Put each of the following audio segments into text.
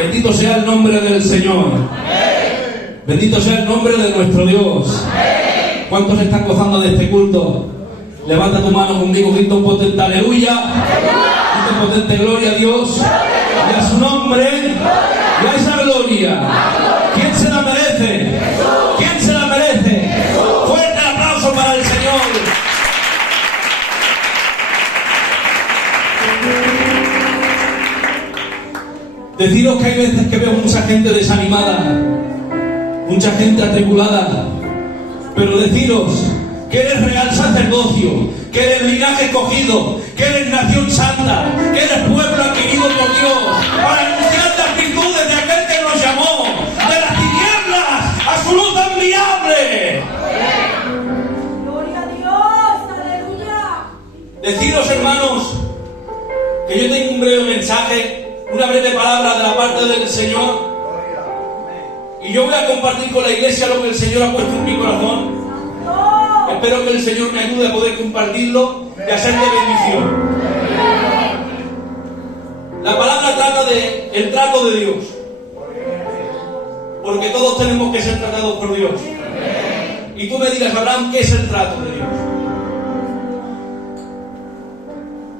Bendito sea el nombre del Señor. Amén. Bendito sea el nombre de nuestro Dios. Amén. ¿Cuántos están gozando de este culto? Levanta tu mano conmigo, grita un potente aleluya. Grita un potente gloria a Dios. Y a su nombre. Y a esa gloria. ¿Quién se la merece? ¿Quién se la merece? Fuerte el aplauso para el Señor. Deciros que hay veces que veo mucha gente desanimada, mucha gente atribulada, pero deciros que eres real sacerdocio, que eres linaje escogido, que eres nación santa, que eres pueblo adquirido por Dios, para anunciar las virtudes de aquel que nos llamó, de las tinieblas a su luz admirable. ¡Gloria a Dios! ¡Aleluya! Deciros, hermanos, que yo tengo un breve mensaje, una breve palabra de la parte del Señor, y yo voy a compartir con la iglesia lo que el Señor ha puesto en mi corazón. Espero que el Señor me ayude a poder compartirlo y a ser de bendición. La palabra trata de el trato de Dios, porque todos tenemos que ser tratados por Dios. Y tú me digas, Abraham, ¿qué es el trato de Dios?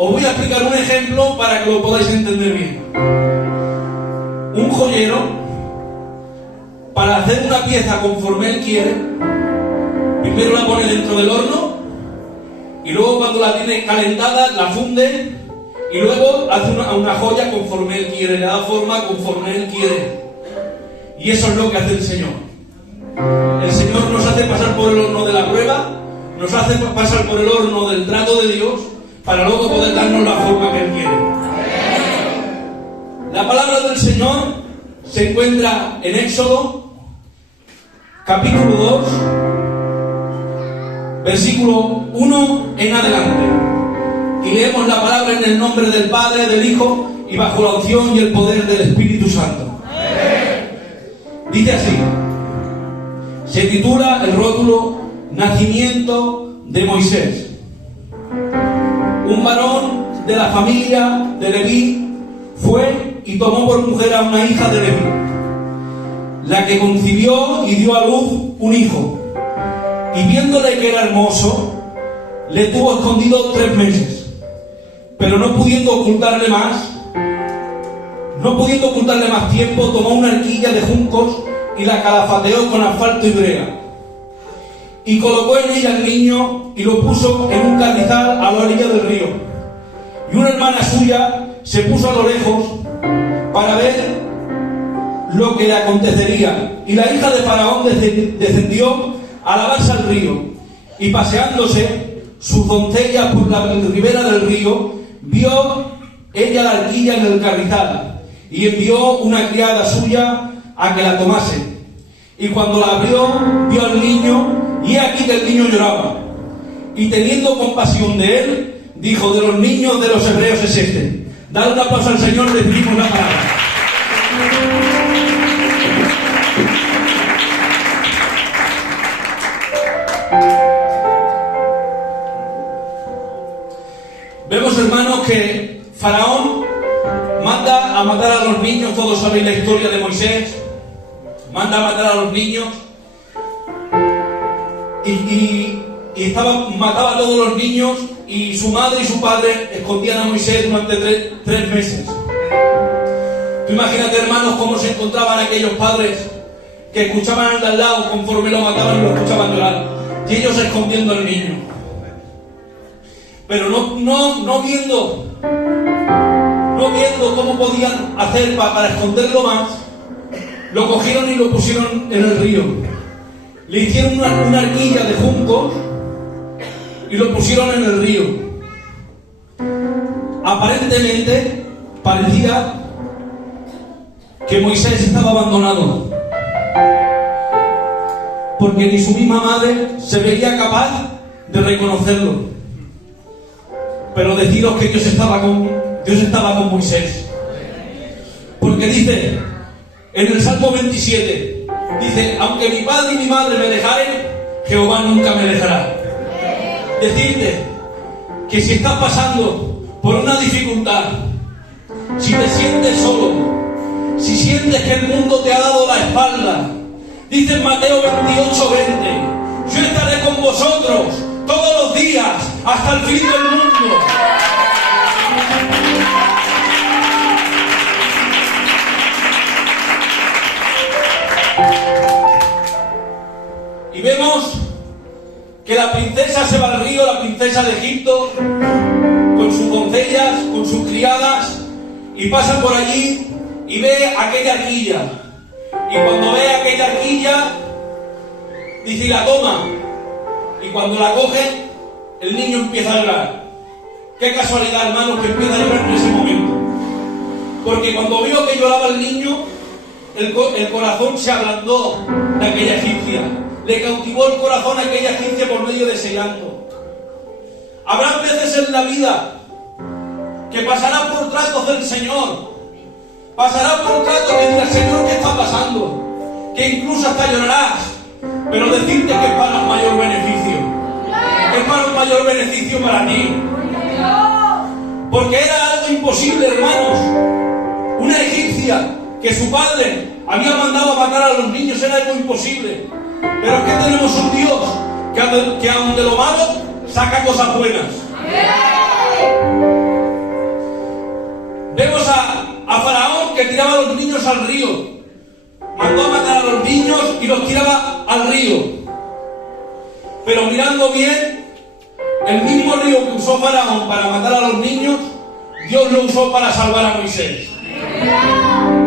Os voy a explicar un ejemplo para que lo podáis entender bien. Un joyero, para hacer una pieza conforme él quiere, primero la pone dentro del horno y luego cuando la tiene calentada la funde y luego hace una joya conforme él quiere, le da forma conforme él quiere. Y eso es lo que hace el Señor. El Señor nos hace pasar por el horno de la prueba, nos hace pasar por el horno del trato de Dios, para luego poder darnos la forma que Él quiere. La palabra del Señor se encuentra en Éxodo, capítulo 2, versículo 1 en adelante. Y leemos la palabra en el nombre del Padre, del Hijo, y bajo la unción y el poder del Espíritu Santo. Dice así, se titula el rótulo Nacimiento de Moisés. Un varón de la familia de Leví fue y tomó por mujer a una hija de Leví, la que concibió y dio a luz un hijo, y viéndole que era hermoso, le tuvo escondido 3 meses, pero no pudiendo ocultarle más tiempo, tomó una arquilla de juncos y la calafateó con asfalto y brea. Y colocó en ella al niño y lo puso en un carrizal a la orilla del río. Y una hermana suya se puso a lo lejos para ver lo que le acontecería. Y la hija de Faraón descendió a lavarse al río. Y paseándose sus doncellas por la ribera del río, vio ella la arquilla en el carrizal. Y envió una criada suya a que la tomase. Y cuando la abrió, vio al niño. Y aquí que el niño lloraba. Y teniendo compasión de él, dijo, de los niños de los hebreos es este. Dad un aplauso al Señor, le pedimos la palabra. Vemos, hermanos, que Faraón manda a matar a los niños. Todos sabéis la historia de Moisés. Manda a matar a los niños. Y mataba a todos los niños, y su madre y su padre escondían a Moisés durante 3 meses. Tú imagínate, hermanos, cómo se encontraban aquellos padres que escuchaban al de al lado conforme lo mataban y lo escuchaban llorar, y ellos escondiendo al niño. Pero no viendo cómo podían hacer para esconderlo más, lo cogieron y lo pusieron en el río. Le hicieron una arquilla de juncos y lo pusieron en el río. Aparentemente parecía que Moisés estaba abandonado, porque ni su misma madre se veía capaz de reconocerlo. Pero deciros que Dios estaba con Moisés, porque dice en el Salmo 27, dice, aunque mi padre y mi madre me dejaren, Jehová nunca me dejará. Decirte que si estás pasando por una dificultad, si te sientes solo, si sientes que el mundo te ha dado la espalda, dice en Mateo 28:20, yo estaré con vosotros todos los días hasta el fin del mundo. Y vemos que la princesa se va al río, la princesa de Egipto, con sus doncellas, con sus criadas, y pasa por allí y ve aquella arquilla. Y cuando ve aquella arquilla, dice, y la toma. Y cuando la coge, el niño empieza a llorar. Qué casualidad, hermanos, que empieza a llorar en ese momento. Porque cuando vio que lloraba el niño, el corazón se ablandó de aquella egipcia. Le cautivó el corazón a aquella egipcia por medio de ese llanto. Habrá veces en la vida que pasarás por tratos del Señor. Pasarás por tratos que dirás, Señor, ¿qué está pasando? Que incluso hasta llorarás. Pero decirte que es para un mayor beneficio. Es para un mayor beneficio para ti. Porque era algo imposible, hermanos. Una egipcia que su padre había mandado a matar a los niños era algo imposible. Pero es que tenemos un Dios que aun de lo malo saca cosas buenas. Vemos a Faraón que tiraba a los niños al río. Mandó a matar a los niños y los tiraba al río. Pero mirando bien, el mismo río que usó Faraón para matar a los niños, Dios lo usó para salvar a Moisés.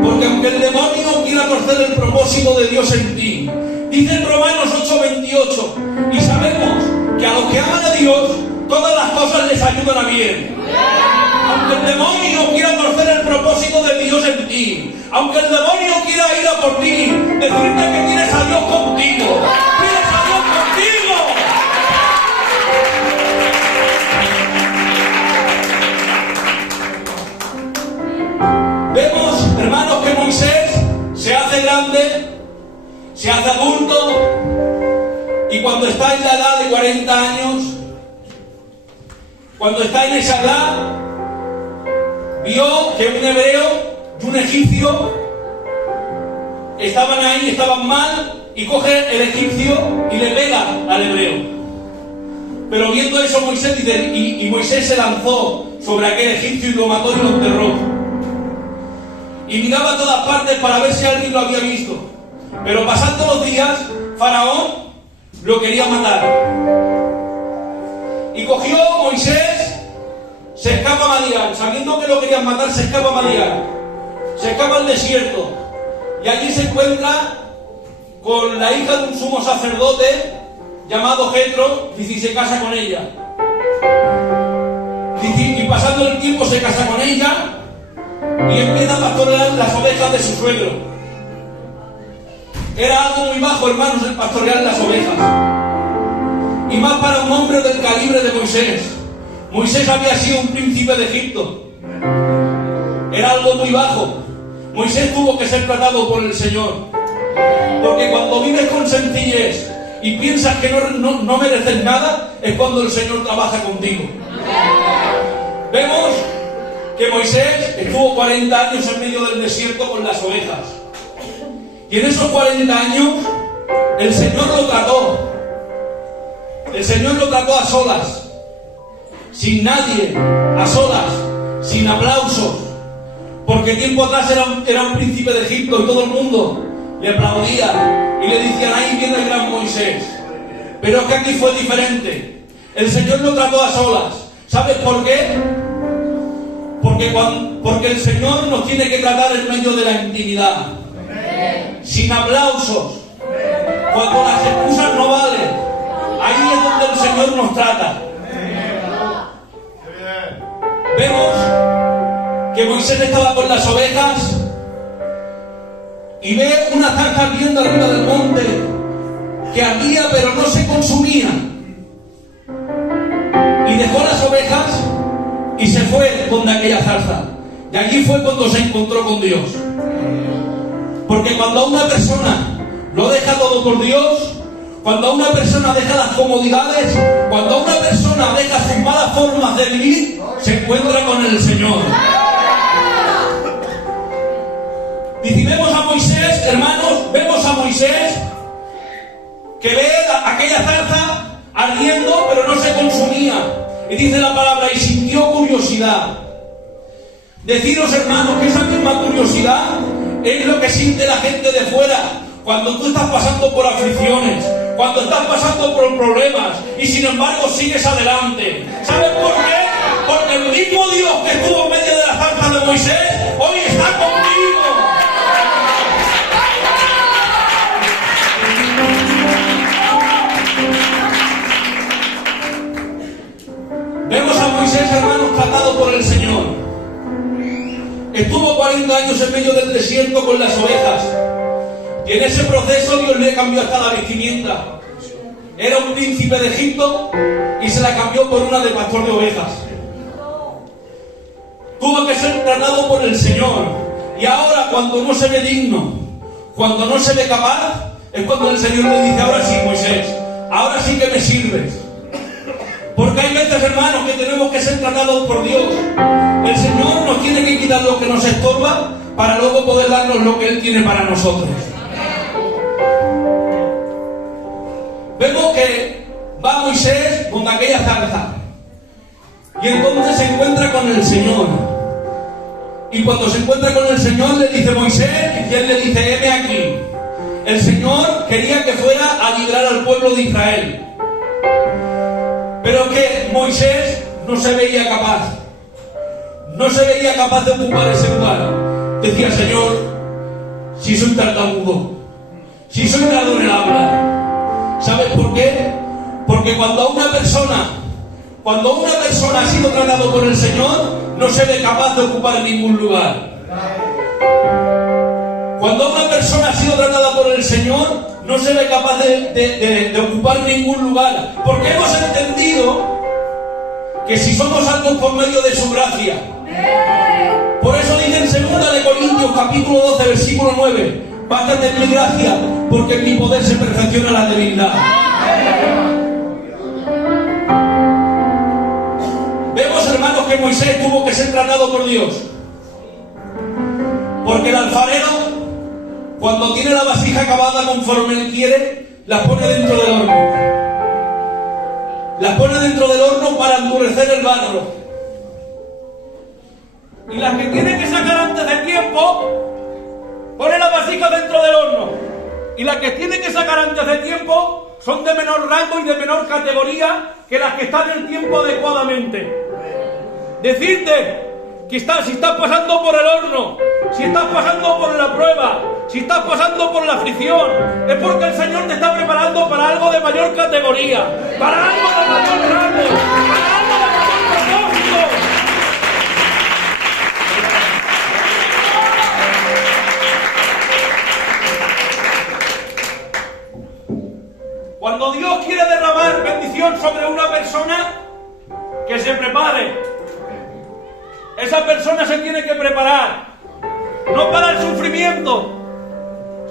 Porque aunque el demonio quiera torcer el propósito de Dios en ti, dice en Romanos 8:28, y sabemos que a los que aman a Dios, todas las cosas les ayudan a bien. Aunque el demonio quiera torcer el propósito de Dios en ti, aunque el demonio quiera ir a por ti, decirte que tienes a Dios contigo, tienes a Dios contigo. Vemos, hermanos, que Moisés se hace grande, se hace adulto, y cuando está en la edad de 40 años, cuando está en esa edad, vio que un hebreo y un egipcio estaban ahí, estaban mal, y coge el egipcio y le pega al hebreo. Pero viendo eso Moisés dice, y Moisés se lanzó sobre aquel egipcio y lo mató y lo enterró. Y miraba a todas partes para ver si alguien lo había visto. Pero pasando los días, Faraón lo quería matar. Y cogió Moisés, se escapa a Madián, sabiendo que lo querían matar, se escapa a Madián. Se escapa al desierto. Y allí se encuentra con la hija de un sumo sacerdote llamado Jetro, y se casa con ella. Y pasando el tiempo se casa con ella y empieza a pastorear las ovejas de su suegro. Era algo muy bajo, hermanos, el pastorear las ovejas. Y más para un hombre del calibre de Moisés. Moisés había sido un príncipe de Egipto. Era algo muy bajo. Moisés tuvo que ser tratado por el Señor. Porque cuando vives con sencillez y piensas que no mereces nada, es cuando el Señor trabaja contigo. Vemos que Moisés estuvo 40 años en medio del desierto con las ovejas. Y en esos 40 años, el Señor lo trató. El Señor lo trató a solas, sin nadie, a solas, sin aplausos. Porque tiempo atrás era un príncipe de Egipto y todo el mundo le aplaudía y le decían, ahí viene el gran Moisés. Pero es que aquí fue diferente. El Señor lo trató a solas. ¿Sabes por qué? Porque el Señor nos tiene que tratar en medio de la intimidad, sin aplausos, cuando las excusas no valen. Ahí es donde el Señor nos trata. Vemos que Moisés estaba con las ovejas y ve una zarza ardiendo arriba del monte que ardía pero no se consumía, y dejó las ovejas y se fue donde aquella zarza. Y allí fue cuando se encontró con Dios. Porque cuando una persona lo deja todo por Dios, cuando una persona deja las comodidades, cuando una persona deja sus malas formas de vivir, se encuentra con el Señor. Dice, vemos a Moisés, hermanos, vemos a Moisés que ve aquella zarza ardiendo, pero no se consumía. Y dice la palabra, y sintió curiosidad. Deciros, hermanos, que esa misma curiosidad es lo que siente la gente de fuera cuando tú estás pasando por aflicciones, cuando estás pasando por problemas y sin embargo sigues adelante. ¿Sabes por qué? Porque el mismo Dios que estuvo en medio de la zarza de Moisés hoy está contigo. Vemos a Moisés, hermanos, tratado por el Señor. Estuvo 40 años en medio del desierto con las ovejas. Y en ese proceso Dios le cambió hasta la vestimenta. Era un príncipe de Egipto y se la cambió por una de pastor de ovejas. Tuvo que ser tratado por el Señor. Y ahora, cuando no se ve digno, cuando no se ve capaz, es cuando el Señor le dice, ahora sí, Moisés, ahora sí que me sirves. Porque hay veces, hermanos, que tenemos que ser tratados por Dios. El Señor nos tiene que quitar lo que nos estorba para luego poder darnos lo que Él tiene para nosotros. Vemos que va Moisés con aquella zarza y entonces se encuentra con el Señor. Y cuando se encuentra con el Señor le dice Moisés, y Él le dice, heme aquí. El Señor quería que fuera a librar al pueblo de Israel. Pero que Moisés no se veía capaz. No se veía capaz de ocupar ese lugar. Decía, Señor, si soy tartamudo, si soy raro en el habla. ¿Sabes por qué? Porque cuando una persona ha sido tratado por el Señor, no se ve capaz de ocupar ningún lugar. Cuando una persona ha sido tratada por el Señor, no se ve capaz de ocupar ningún lugar. Porque hemos entendido que si somos salvos por medio de su gracia. Por eso dice en 2 de Corintios capítulo 12 versículo 9, bástate en mi gracia, porque en mi poder se perfecciona la debilidad. Vemos, hermanos, que Moisés tuvo que ser tratado por Dios. Porque el alfarero, cuando tiene la vasija acabada conforme él quiere, la pone dentro del horno. La pone dentro del horno para endurecer el barro. Y las que tiene que sacar antes de tiempo, pone la vasija dentro del horno. Y las que tiene que sacar antes de tiempo son de menor rango y de menor categoría que las que están en tiempo adecuadamente. Decirte que si estás pasando por el horno, si estás pasando por la prueba, si estás pasando por la aflicción, es porque el Señor te está preparando para algo de mayor categoría, para algo de mayor rango, para algo de mayor propósito. Cuando Dios quiere derramar bendición sobre una persona, que se prepare. Esa persona se tiene que preparar, no para el sufrimiento,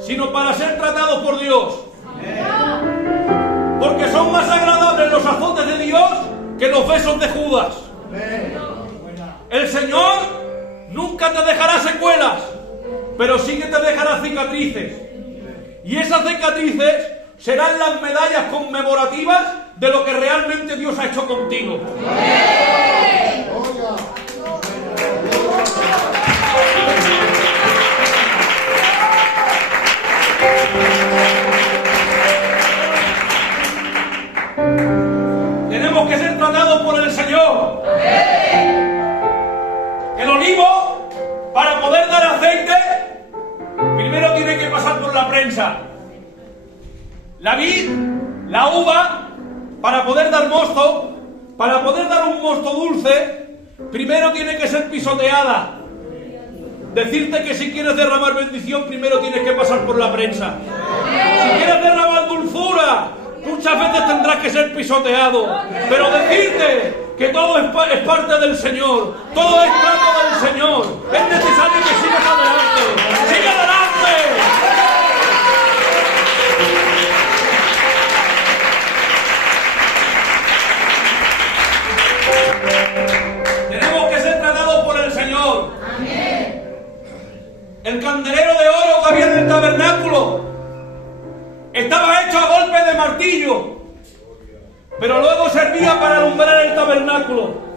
sino para ser tratado por Dios. Porque son más agradables los azotes de Dios que los besos de Judas. El Señor nunca te dejará secuelas, pero sí que te dejará cicatrices. Y esas cicatrices serán las medallas conmemorativas de lo que realmente Dios ha hecho contigo. Tenemos que ser tratados por el Señor. El olivo, para poder dar aceite, primero tiene que pasar por la prensa. La vid, la uva, para poder dar mosto, para poder dar un mosto dulce, primero tiene que ser pisoteada. Decirte que si quieres derramar bendición, primero tienes que pasar por la prensa. Si quieres derramar dulzura, muchas veces tendrás que ser pisoteado. Pero decirte que todo es parte del Señor, todo es trato del Señor. Es necesario que sigas adelante. ¡Sigue adelante! Tenemos que ser tratados por el Señor. Amén. El candelero de martillo, pero luego servía para alumbrar el tabernáculo.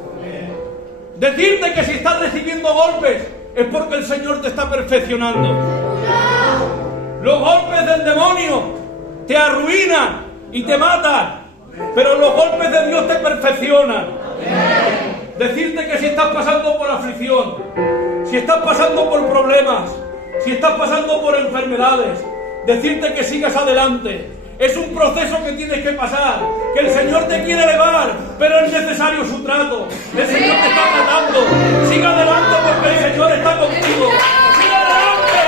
Decirte que si estás recibiendo golpes es porque el Señor te está perfeccionando. Los golpes del demonio te arruinan y te matan, pero los golpes de Dios te perfeccionan. Decirte que si estás pasando por aflicción, si estás pasando por problemas, si estás pasando por enfermedades, decirte que sigas adelante. Es un proceso que tienes que pasar, que el Señor te quiere elevar, pero es necesario su trato. El Señor te está tratando. Siga adelante porque el Señor está contigo. ¡Siga adelante!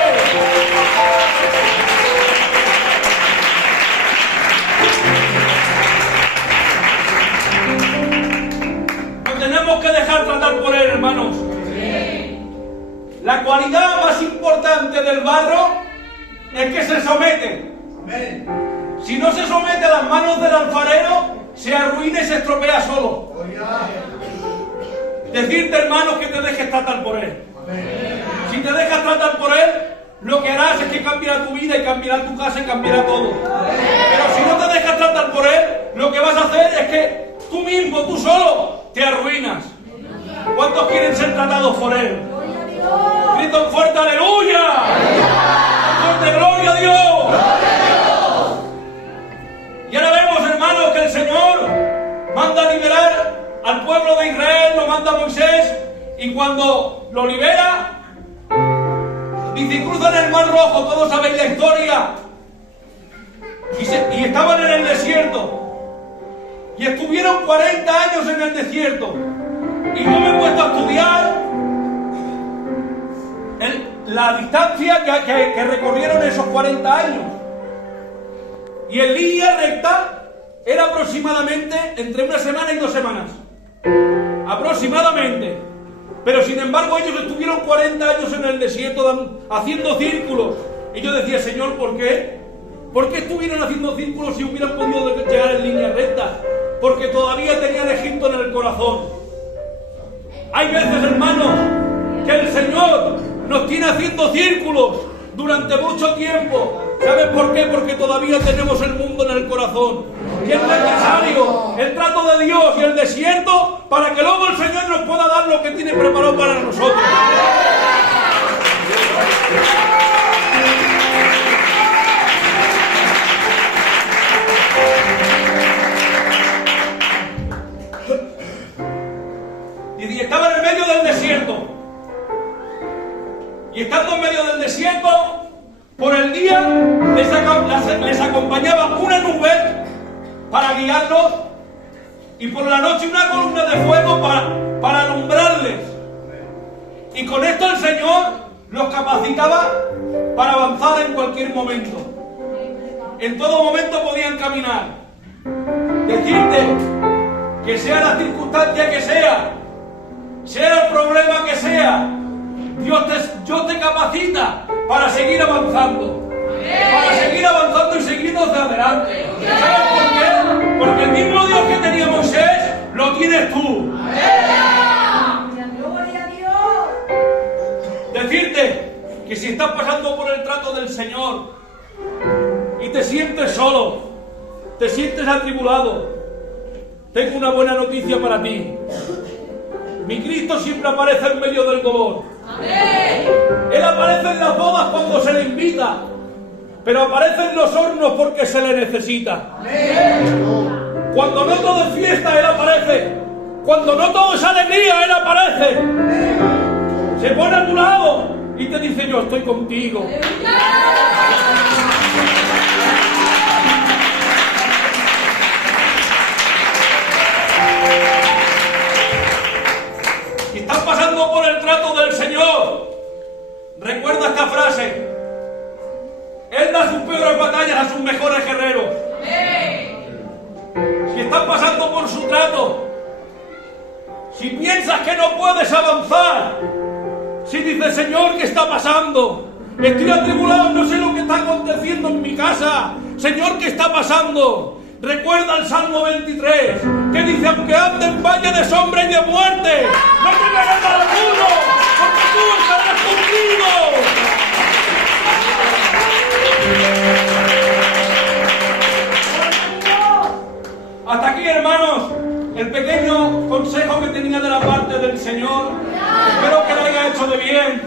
Nos tenemos que dejar tratar por Él, hermanos. La cualidad más importante del barro es que se somete. Si no se somete a las manos del alfarero, se arruina y se estropea solo. Decirte, hermanos, que te dejes tratar por Él. Si te dejas tratar por Él, lo que harás es que cambiará tu vida y cambiará tu casa y cambiará todo. Pero si no te dejas tratar por Él, lo que vas a hacer es que tú mismo, tú solo, te arruinas. ¿Cuántos quieren ser tratados por Él? Grito fuerte, aleluya. Fuerte, gloria a Dios. Y ahora vemos, hermanos, que el Señor manda a liberar al pueblo de Israel, lo manda a Moisés, y cuando lo libera, dice, cruzan el Mar Rojo, todos sabéis la historia, y estaban en el desierto, y estuvieron 40 años en el desierto, y yo me he puesto a estudiar la distancia que recorrieron esos 40 años. Y en línea recta era aproximadamente entre una semana y 2 semanas. Aproximadamente. Pero sin embargo ellos estuvieron 40 años en el desierto haciendo círculos. Y yo decía, Señor, ¿por qué? ¿Por qué estuvieron haciendo círculos si hubieran podido llegar en línea recta? Porque todavía tenían Egipto en el corazón. Hay veces, hermanos, que el Señor nos tiene haciendo círculos durante mucho tiempo. ¿Sabes por qué? Porque todavía tenemos el mundo en el corazón. Y es necesario el trato de Dios y el desierto para que luego el Señor nos pueda dar lo que tiene preparado para nosotros. Y estaban en medio del desierto. Y estando en medio del desierto, por el día les acompañaba una nube para guiarlos y por la noche una columna de fuego para alumbrarles. Y con esto el Señor los capacitaba para avanzar en cualquier momento. En todo momento podían caminar. Decirte que sea la circunstancia que sea el problema que sea, Dios te capacita para seguir avanzando. Para seguir avanzando y seguir hacia adelante. ¿Sabes por qué? Porque el mismo Dios que tenía Moisés, lo tienes tú. ¡Gloria a Dios! Decirte que si estás pasando por el trato del Señor y te sientes solo, te sientes atribulado, tengo una buena noticia para ti. Mi Cristo siempre aparece en medio del dolor. Él aparece en las bodas cuando se le invita, pero aparece en los hornos porque se le necesita. Cuando no todo es fiesta, Él aparece. Cuando no todo es alegría, Él aparece. Se pone a tu lado y te dice, yo estoy contigo. Si estás pasando por el trato del Señor, recuerda esta frase. Él da sus peores batallas a sus mejores guerreros. Si estás pasando por su trato, si piensas que no puedes avanzar, si dices, Señor, ¿qué está pasando? Estoy atribulado, no sé lo que está aconteciendo en mi casa. Señor, ¿qué está pasando? Recuerda el Salmo 23, que dice, aunque ande en valle de sombra y de muerte, no temeré mal alguno, porque tú estarás conmigo. Hasta aquí, hermanos, el pequeño consejo que tenía de la parte del Señor. Espero que lo haya hecho de bien.